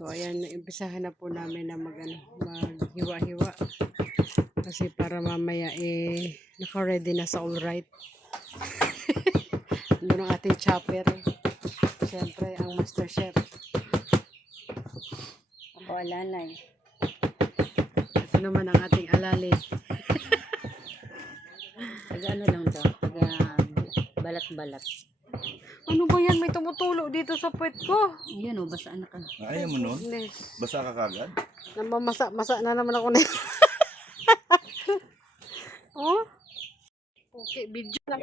So ayan, umpisahan na po namin na maghiwa-hiwa. Kasi para mamaya naka-ready na sa all right. Doon ang ating chopper. Siyempre, ang master chef. Ako alalay. Ito naman ang ating alalay. Taga ano lang daw, taga balat-balat. Ano ba yan? May tumutulo dito sa puwet ko. Yan o, basaan na ka. Ayaw mo nun? Goodness. Basa ka kagad? Namamasa na naman ako na. Oh? Okay, video lang.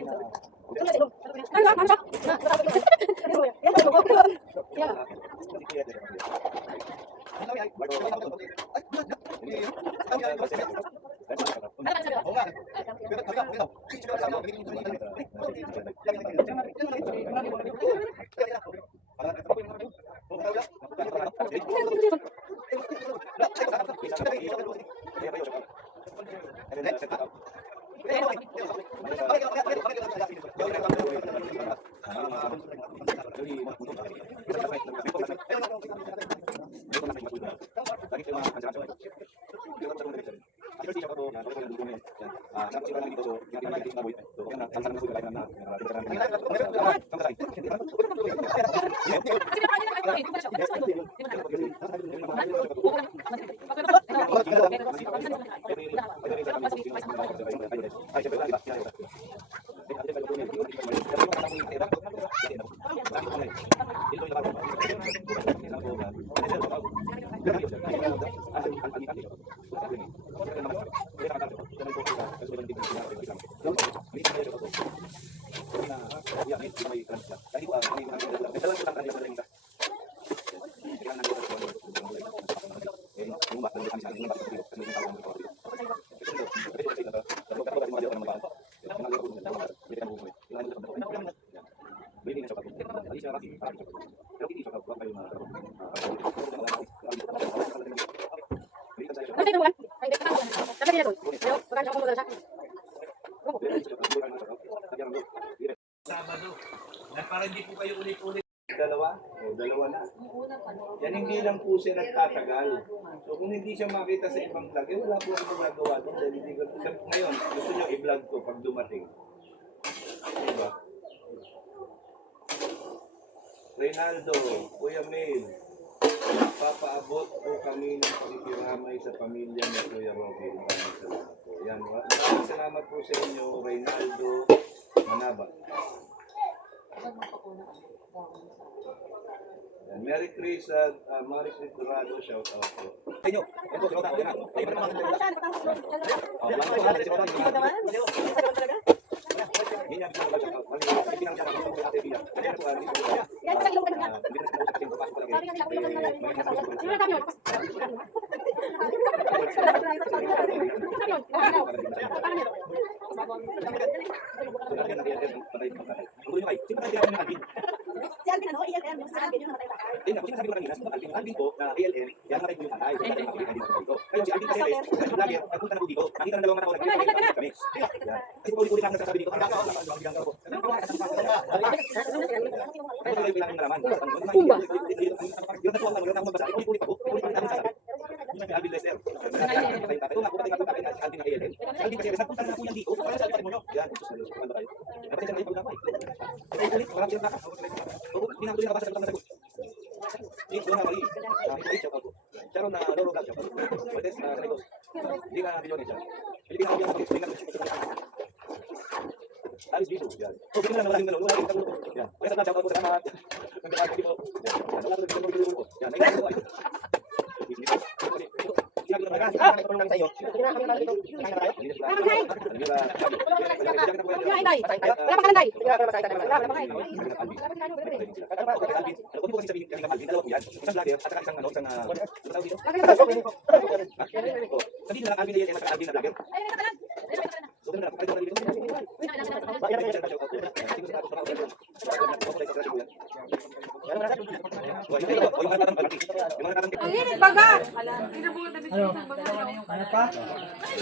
Sabado. Na para hindi po kayo ulit-ulit. Dalawa na. Yan hindi lang po siya nagtatagal. So kung hindi siya makita sa ibang vlog, wala po akong magagawa doon. Dahil hindi ko, ngayon, gusto nyo i-vlog ko pag dumating. Diba? Reynaldo, Kuya Mail, papaabot po kami ng pagkikiramay sa pamilya ni Kuya Robin. Maraming salamat po. Yan, maraming salamat po sa inyo, Reynaldo Manaba. Yan, Merry Chris at Maris Dorado, shout out po. Inyo, ito si Rota, yan. Alvin po na ALN, yan natin po yung patay. Kayo si Alvin kasi, lagi, nagpunta na po dito. Nakita ng dalawang mata ko kami. Kasi po ulit-ulit lang nagsasabi dito. Ang gagawa, ang gagawa po. Kaya tayo pinaming nalaman. Pumba! Yung natuwa lang, yung nakong magbasa. Ulit-ulit pa po. Ulit-ulit namin sasabi. Yung Alvin Lester. Ito nga po, patay nga po natin Alvin na ALN. Alvin kasi, nagpunta na po yan dito. Kaya sabi mo nyo. Yan, ano tayo? Napatay na kayo pag nakuha. Ulit-ulit, marami silang naka. Pinatuloy na kabasa sa sagot. Ito na mali. Sharon na Loro Vlog. Pwede sa Saligos. Hindi ka bilyon siya. Hindi ka bilyon sa Alice Bisu. Yan. So, hindi na naman yung nalunod. Yan. Kaya sa shout out po sa lahat. Nagkakaroon dito. Yan. Wala ko rin dito. Yan. Nagkakaroon po.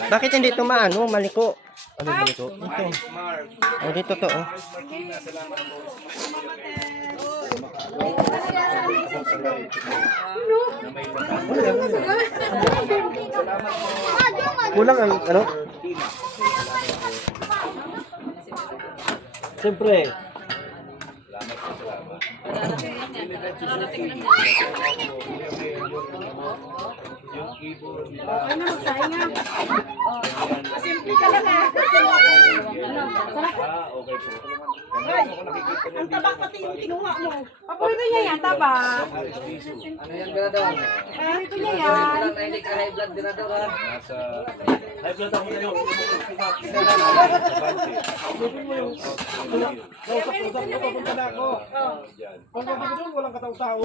Bakit hindi ito maano, maliko? Ano maliko? Ito. Oh, dito to, oh. Kulang ang ano? Siyempre. Okay na, magsahin nga. Simple ka lang ha. Ang taba pati yung kinuha mo. Paborito niya yan, taba. Ano yan, Birador? Paborito niya yan. Hindi ka high blood, Birador, ha? High blood ako ngayon. Papunta na ako. Pagdating ko doon, walang katao-tao.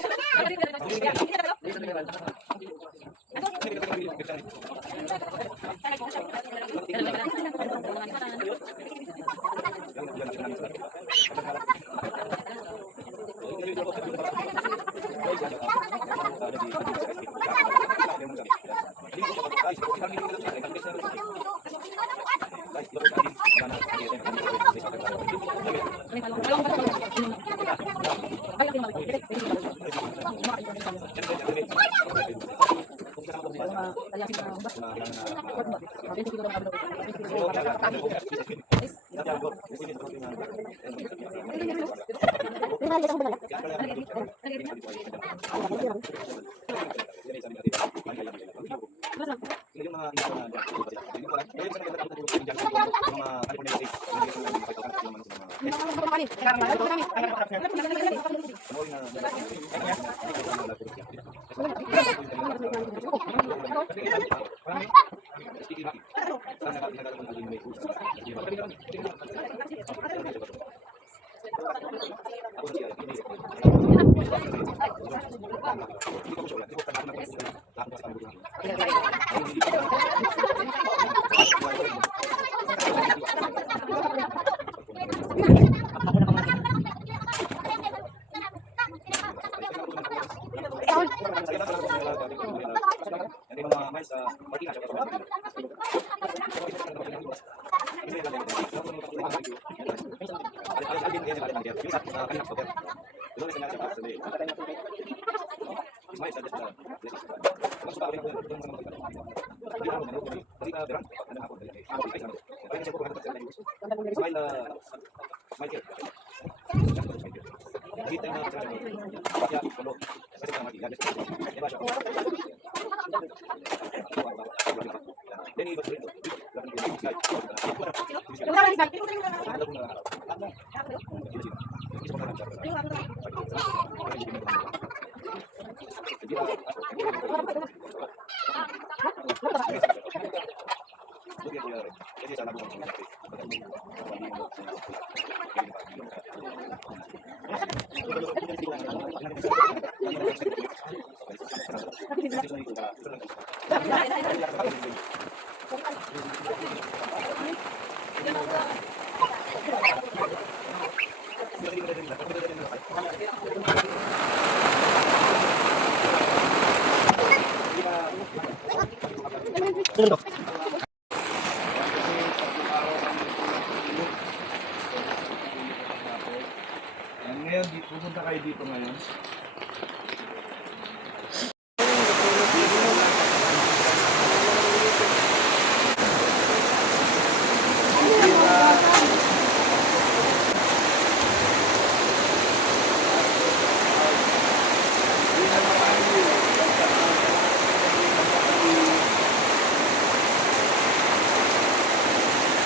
Ngayon, pupunta kayo dito ngayon.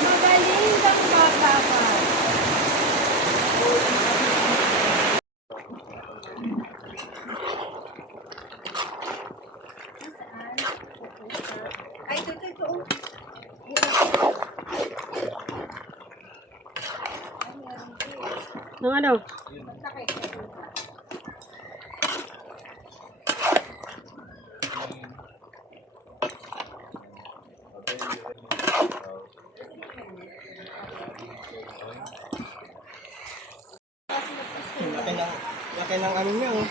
Magaling kang bata ka. Ng ano? Laki ng ano niya, oh.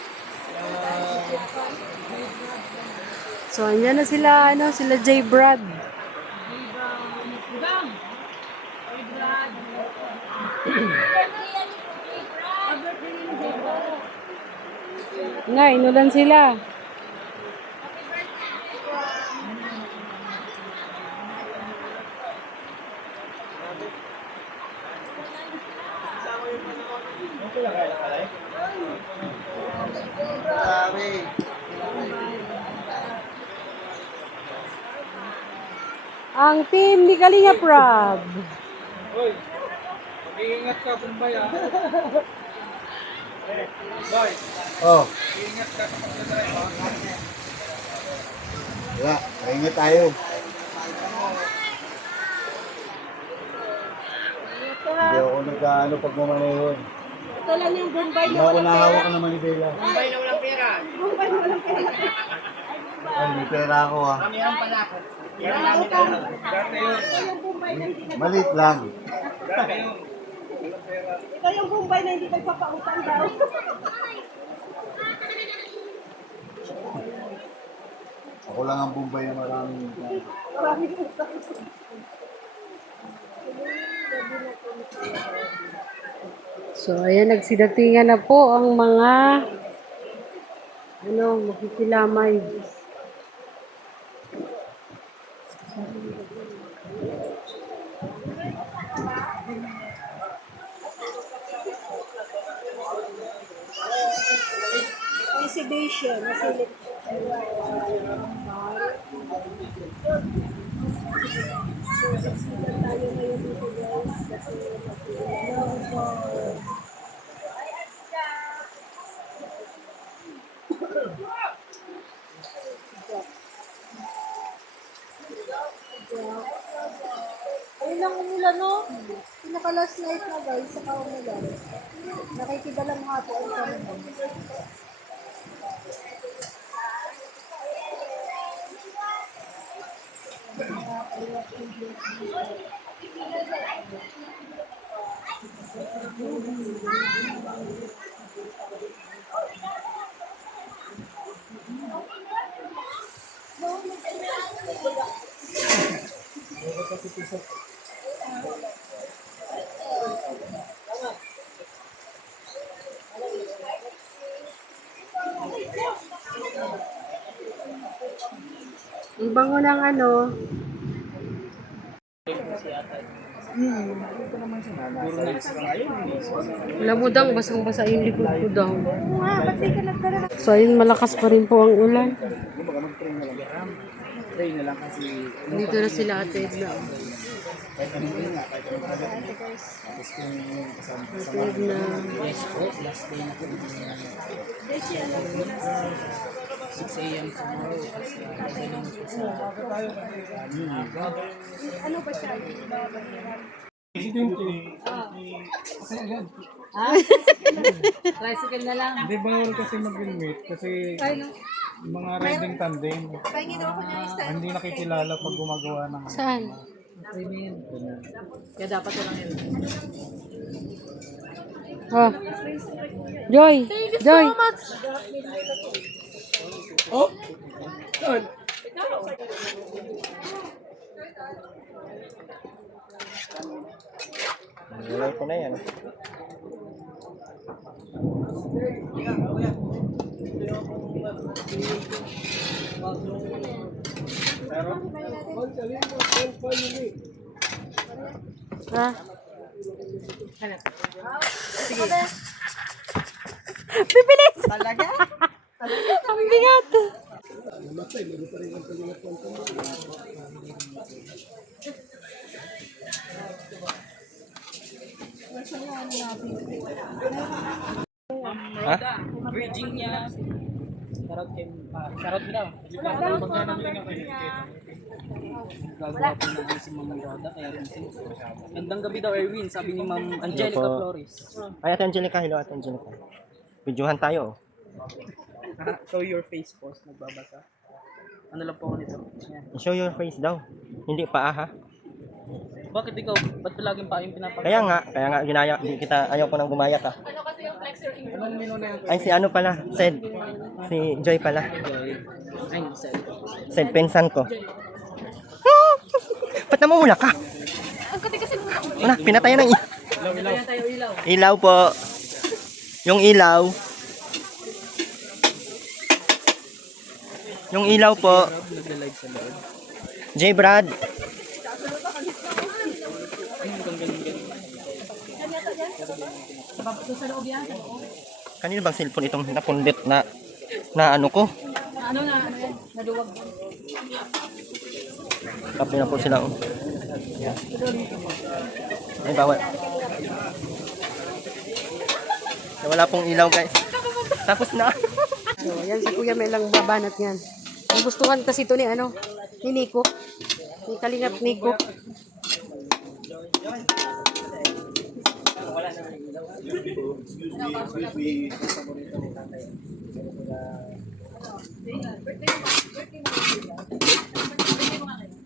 So, andyan na sila, sila J. Brad. Na, inulan sila. Ang team ni Kalinga Prab. Hoy, mag-iingat ka, Bombay ah. Boy, Oh, mag-iingat ka sa pagdadrive ah. wala. Pahinga tayo. Hindi ako nag-ano pag mamaneho. Ito lang yung Bombay Hindi ako nahawak ng manibela. Bombay na walang pera. Ay, may pera ako ah. Dati yun. Malit lang. Dati yun. Ito yung Bombay na hindi nagpapautang daw. Ako lang ang Bombay na maraming. So, ayan, nagsidatingan na po ang mga makikilamay. Exhibition. Ayun lang umulan, no? Pinaka last night na guys, saka umulan. Nakikidalang hapon ka naman. Ang bango ng ano. Alam mo daw, basang-basa yung likod ko daw. So, ayun, malakas pa rin po ang ulan. Dito na sila Ate Edna. Ate Edna. Tricycle na lang. Hindi bawal kasi mag-helmet kasi mga riding tandem. Hindi nakikilala pag gumagawa ng Saan? Kaya dapat walang yun. Ah. Joy! Joy! Nilay ko na yan. Ha? Bibilis! Talaga? Ang bigat! Virginia. Shoutout kay shoutout mo daw. Gagawa po ng si Ma'am Roda kaya rin sin. Gandang gabi daw Erwin, sabi ni Ma'am Angelica Hello po. Flores. Ay, Ate Angelica. Hello, Ate Angelica. Videohan tayo. Show your face post nagbabasa. Ano lang po ako nito? Ayan. Show your face daw. Hindi pa ha. Bakit ikaw? Ba't laging pa yung pinapagawa? Kaya nga ginaya, di kita ayaw ko nang gumayat ah. Anong menu na yan? Ay si ano pala, Sed. Si Joy pala. Ay, isa. Sed pensan ko. Ba't namumula ka? Wala, pinatayan ng Kaya tayo ilaw. ilaw po. Yung ilaw. Yung ilaw po. Nagla-live sa loob. J. Brad. Kanino bang cellphone itong napundit na ano ko? Ano yan? Naduwag. Kape na po sila. Oh. Ay, bawal. Wala pong ilaw, guys. Tapos na. So, yan si Kuya may lang babanat yan. Ang gustuhan kasi ito ni ni Nico. Ni Kalingap Nico.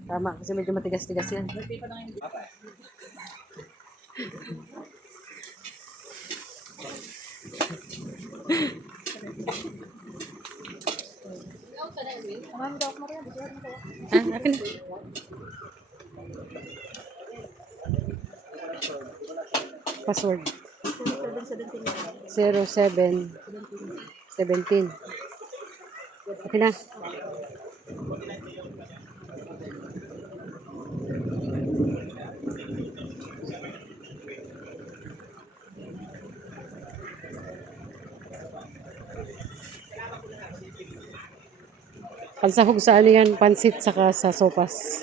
Tama, kasi medyo matigas-tigas yan. Akin na. Password. 0717. Okay na. Pansahog sa ano yan, pansit saka sa sopas.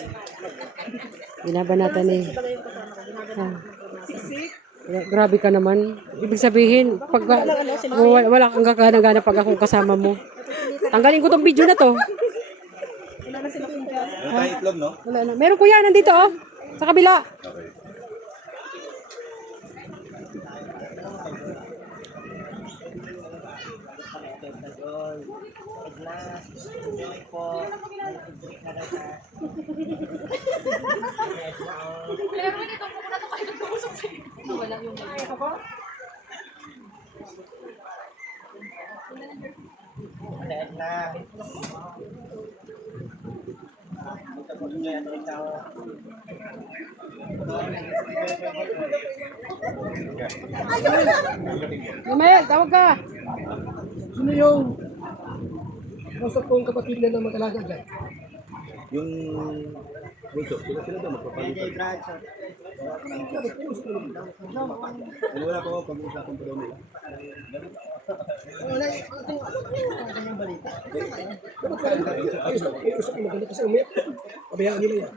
Binabanatan eh. Grabe ka naman. Ibig sabihin, pag wala kang gagana pag akong kasama mo. Tanggalin ko tong video na to. Tayo itlog, no? Wala na. Meron kuya, nandito oh. Sa kabila. Lumel, tawag ka. Sino yung nasa kong kapatid na mag-alaga dyan? Yung bunso, sila daw magpapalitan. Ano wala ko, pag-uusapan pa daw nila. Ay, usap mo maganda kasi umiyak. Pabayaan nila yan.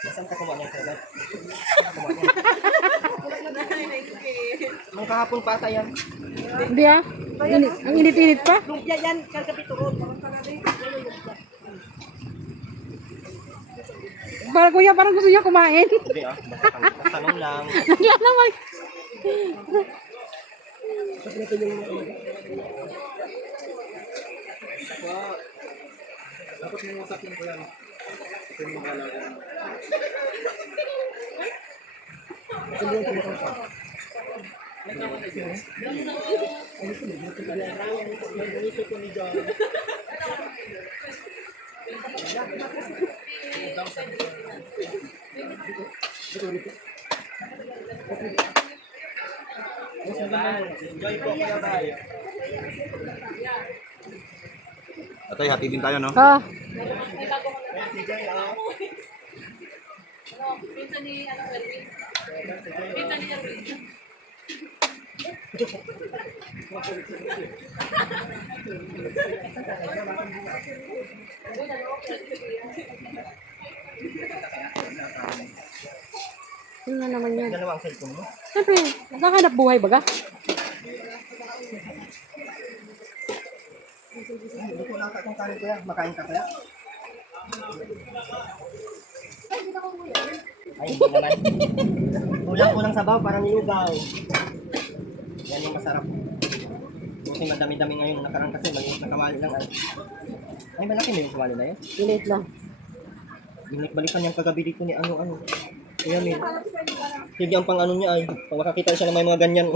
Saan ka kumain ng kalat? Ang kahapon pa yan. Hindi ah. Ang init-init pa. Parang kuya, parang gusto niya kumain. Hindi ah, basta tanong lang. Nandiyan naman. Dapat may usapin ko yan. Ito yung mag-alaga. Sino yung kumakausap? Atay, hati din tayo, no? Ah. Yun na naman yan. Dalawa ang cellphone mo. Siyempre, nagkakanap buhay baga? Hindi ko nakita kung kanin kuya. Makain ka kaya? Ay, hindi naman. Kulang-kulang sabaw, parang nilugaw. Yan yung masarap. Kasi madami-dami ngayon. Nakarang kasi maliit na kamali lang. Ay, malaki na yung kamali na yun. Lilit lang. Balik-balikan yung kagabi dito ni ano-ano. Kaya may sige ang pang ano niya ay pag makakita siya ng may mga ganyan.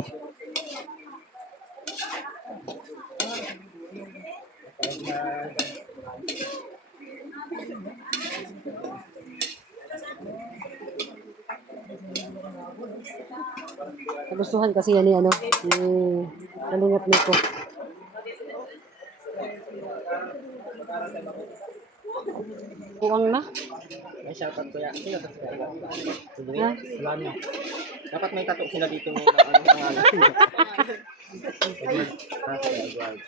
Nagustuhan kasi yan ni ano, ni Kalingap Nico. Buwang na. May shoutout ko yan. Sino to? Ha? Wala niya. Dapat may tattoo sila dito ng anong pangalan. Edward. Edward.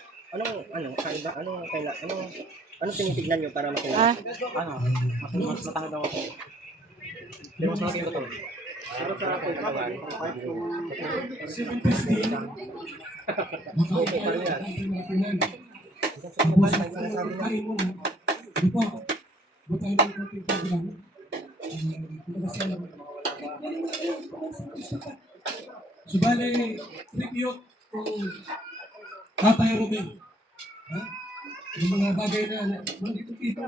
Anong tinitignan nyo para makilala? Mas matangad ako. Hindi mas malaki ko to. Pero sarap ko yung pangalan. Okay, paano yan? Subali, review kung Tatay Ruben. Ha? Yung mga bagay na nandito dito.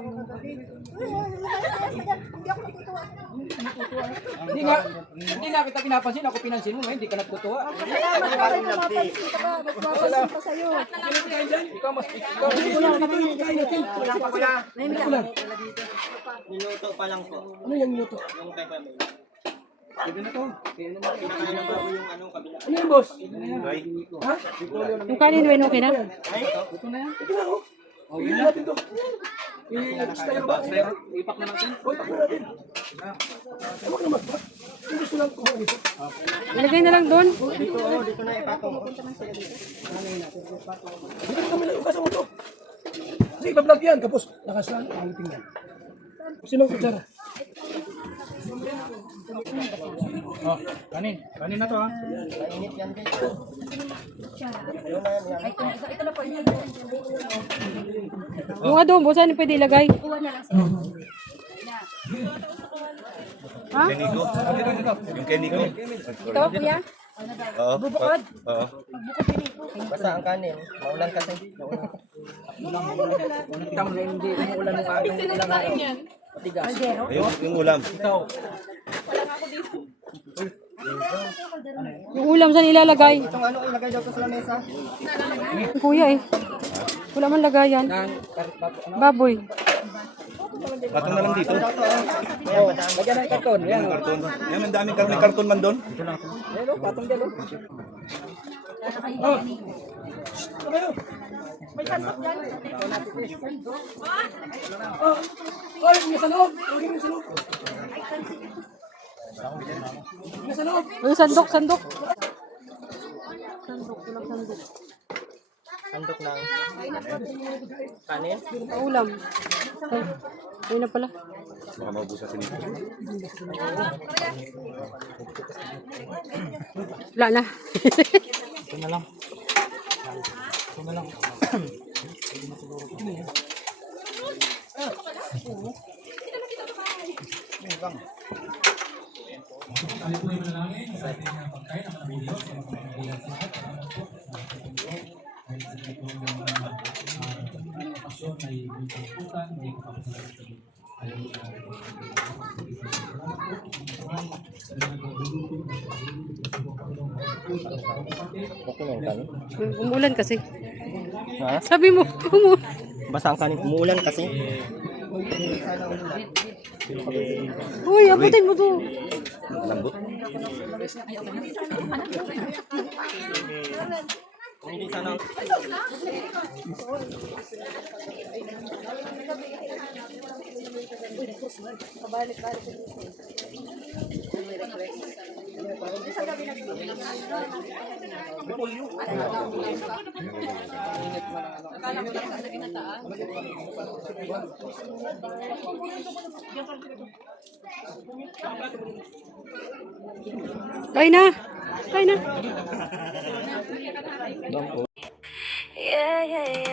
Hindi nga kita pinapansin, ako pinansin mo, hindi ka nagtutuwa. Salamat ka kayo, mapapansin ka ba? Nagpapansin pa sa'yo. Ikaw mas Niluto pa lang po. Ano yung luto? Yung kay Pamela. Kinakain ng baboy yung ano, kabila. Ano yung boss? Yung kanin, Wayne, okay na? Ito na yan. Oh, yun natin to. I-style ba? Ipak na natin. Ipak na natin. Ilagay na lang doon. Dito na ipatong. Dito kami lang ukasa mo to. Kasi iba-vlog yan, tapos nakaslan, ang tingnan. Sinong kutsara? Oh, kanin. Kanin na to ha. Mainit yan guys. Yung adobo, saan pwede ilagay? Ha? Keniko. Yung Keniko. Ito, kuya? Oo. Oo. Basta ang kanin. Maulan kasi. Tama rin, hindi umuulan ng aking ulang araw. Patigas. Yung ulam. Yung ulam, saan ilalagay? Itong ano ilagay daw ko sa lamesa. Kuya eh. Wala man lagayan. Baboy. Patong na lang dito. Lagyan ng karton. Yan. Karton. Yan, ang daming karton. May karton man doon. Hello, patong dyan. Ay, may sa loob! Lagi may sa loob! May sa loob! Ay, sandok. Sandok ng kanin. Ulam. Ay, ayun na pala. Baka maubusasin ito. Wala na. Ito na lang. Ito na lang. Tayo po yung manalangin sa ating pagkain ng mga video sa mga pagkakilan sa lahat. Salamat po. Dahil sa itong pasyon ay may pagkutan, may kapapasalamat sa iyo. Okay na yung kanin. Umulan kasi. Ha? Sabi mo, Basta ang kanin. Umuulan kasi. uy, abutin mo to. Lambot. Hindi sana. Kain na. Kain na. Yeah, yeah, yeah.